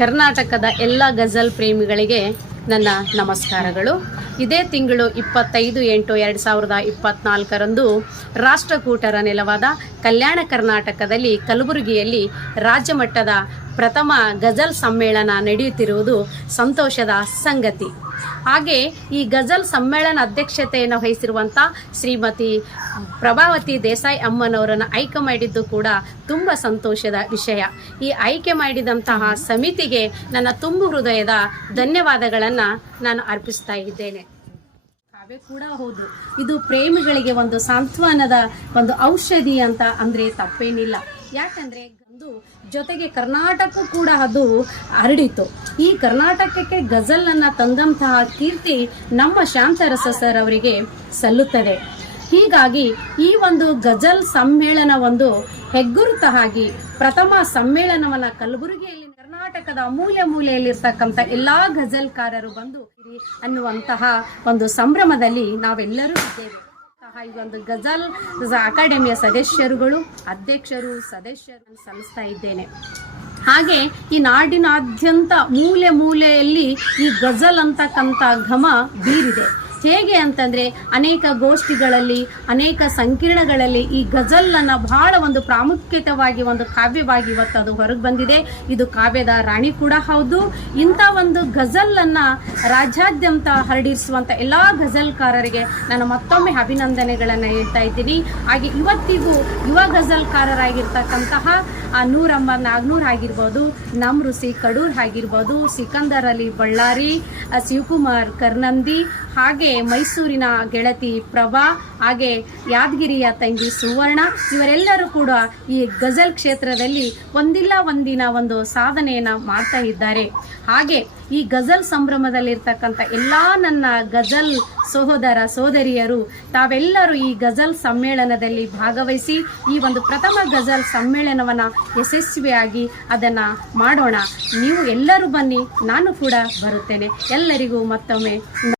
ಕರ್ನಾಟಕದ ಎಲ್ಲ ಗಜಲ್ ಪ್ರೇಮಿಗಳಿಗೆ ನನ್ನ ನಮಸ್ಕಾರಗಳು. ಇದೇ ತಿಂಗಳು 25/8/2024 ರಾಷ್ಟ್ರಕೂಟರ ನೆಲವಾದ ಕಲ್ಯಾಣ ಕರ್ನಾಟಕದಲ್ಲಿ ಕಲಬುರಗಿಯಲ್ಲಿ ರಾಜ್ಯ ಮಟ್ಟದ ಪ್ರಥಮ ಗಜಲ್ ಸಮ್ಮೇಳನ ನಡೆಯುತ್ತಿರುವುದು ಸಂತೋಷದ ಸಂಗತಿ. ಹಾಗೆ ಈ ಗಜಲ್ ಸಮ್ಮೇಳನ ಅಧ್ಯಕ್ಷತೆಯನ್ನು ವಹಿಸಿರುವಂಥ ಶ್ರೀಮತಿ ಪ್ರಭಾವತಿ ದೇಸಾಯಿ ಅಮ್ಮನವರನ್ನು ಆಯ್ಕೆ ಮಾಡಿದ್ದು ಕೂಡ ತುಂಬ ಸಂತೋಷದ ವಿಷಯ. ಈ ಆಯ್ಕೆ ಮಾಡಿದಂತಹ ಸಮಿತಿಗೆ ನನ್ನ ತುಂಬು ಹೃದಯದ ಧನ್ಯವಾದಗಳನ್ನು ನಾನು ಅರ್ಪಿಸ್ತಾ ಇದ್ದೇನೆ. ಕಾವ್ಯ ಕೂಡ ಹೌದು, ಇದು ಪ್ರೇಮಿಗಳಿಗೆ ಒಂದು ಸಾಂತ್ವನದ ಒಂದು ಔಷಧಿ ಅಂತ ಅಂದರೆ ತಪ್ಪೇನಿಲ್ಲ. ಯಾಕಂದರೆ ಜೊತೆಗೆ ಕರ್ನಾಟಕ ಕೂಡ ಅದು ಹರಡಿತು. ಈ ಕರ್ನಾಟಕಕ್ಕೆ ಗಜಲನ್ನು ತಂದಂತಹ ಕೀರ್ತಿ ನಮ್ಮ ಶಾಂತರಸ ಸರ್ ಅವರಿಗೆ ಸಲ್ಲುತ್ತದೆ. ಹೀಗಾಗಿ ಈ ಒಂದು ಗಜಲ್ ಸಮ್ಮೇಳನ ಒಂದು ಹೆಗ್ಗುರುತಾಗಿ ಪ್ರಥಮ ಸಮ್ಮೇಳನವನ್ನು ಕಲಬುರಗಿಯಲ್ಲಿ ಕರ್ನಾಟಕದ ಮೂಲೆ ಮೂಲೆಯಲ್ಲಿರ್ತಕ್ಕಂಥ ಎಲ್ಲ ಗಜಲ್ಕಾರರು ಬಂದು ಅನ್ನುವಂತಹ ಒಂದು ಸಂಭ್ರಮದಲ್ಲಿ ನಾವೆಲ್ಲರೂ ಇದ್ದೇವೆ. ಈ ಒಂದು ಗಜಲ್ ಅಕಾಡೆಮಿಯ ಸದಸ್ಯರುಗಳು, ಅಧ್ಯಕ್ಷರು, ಸದಸ್ಯರನ್ನು ಸಲ್ಲಿಸ್ತಾ ಇದ್ದೇನೆ. ಹಾಗೆ ಈ ನಾಡಿನಾದ್ಯಂತ ಮೂಲೆ ಮೂಲೆಯಲ್ಲಿ ಈ ಗಜಲ್ ಅಂತಕ್ಕಂಥ ಘಮ ಬೀರಿದೆ. ಹೇಗೆ ಅಂತಂದರೆ ಅನೇಕ ಗೋಷ್ಠಿಗಳಲ್ಲಿ, ಅನೇಕ ಸಂಕೀರ್ಣಗಳಲ್ಲಿ ಈ ಗಜಲನ್ನು ಬಹಳ ಒಂದು ಪ್ರಾಮುಖ್ಯತವಾಗಿ ಒಂದು ಕಾವ್ಯವಾಗಿ ಇವತ್ತು ಅದು ಹೊರಗೆ ಬಂದಿದೆ. ಇದು ಕಾವ್ಯದ ರಾಣಿ ಕೂಡ ಹೌದು. ಇಂಥ ಒಂದು ಗಜಲನ್ನು ರಾಜ್ಯಾದ್ಯಂತ ಹರಡಿಸುವಂಥ ಎಲ್ಲ ಗಜಲ್ಕಾರರಿಗೆ ನಾನು ಮತ್ತೊಮ್ಮೆ ಅಭಿನಂದನೆಗಳನ್ನು ಹೇಳ್ತಾ ಇದ್ದೀನಿ. ಹಾಗೆ ಇವತ್ತಿಗೂ ಯುವ ಗಜಲ್ಕಾರರಾಗಿರ್ತಕ್ಕಂತಹ ನೂರಮ್ಮ ನಾಗ್ನೂರ್ ಆಗಿರ್ಬೋದು, ನಮ್ರುಸಿ ಕಡೂರ್ ಆಗಿರ್ಬೋದು, ಸಿಕಂದರ್ ಅಲಿ ಬಳ್ಳಾರಿ, ಶಿವಕುಮಾರ್ ಕರ್ನಂದಿ, ಹಾಗೆ ಮೈಸೂರಿನ ಗೆಳತಿ ಪ್ರಭಾ, ಹಾಗೆ ಯಾದಗಿರಿಯ ತಂಗಿ ಸುವರ್ಣ, ಇವರೆಲ್ಲರೂ ಕೂಡ ಈ ಗಜಲ್ ಕ್ಷೇತ್ರದಲ್ಲಿ ಒಂದಿಲ್ಲ ಒಂದಿನ ಒಂದು ಸಾಧನೆಯನ್ನು ಮಾಡ್ತಾ ಇದ್ದಾರೆ. ಹಾಗೆ ಈ ಗಜಲ್ ಸಂಭ್ರಮದಲ್ಲಿರ್ತಕ್ಕಂಥ ಎಲ್ಲ ನನ್ನ ಗಜಲ್ ಸಹೋದರ ಸೋದರಿಯರು ತಾವೆಲ್ಲರೂ ಈ ಗಜಲ್ ಸಮ್ಮೇಳನದಲ್ಲಿ ಭಾಗವಹಿಸಿ ಈ ಒಂದು ಪ್ರಥಮ ಗಜಲ್ ಸಮ್ಮೇಳನವನ್ನು ಯಶಸ್ವಿಯಾಗಿ ಅದನ್ನು ಮಾಡೋಣ. ನೀವು ಎಲ್ಲರೂ ಬನ್ನಿ, ನಾನು ಕೂಡ ಬರುತ್ತೇನೆ. ಎಲ್ಲರಿಗೂ ಮತ್ತೊಮ್ಮೆ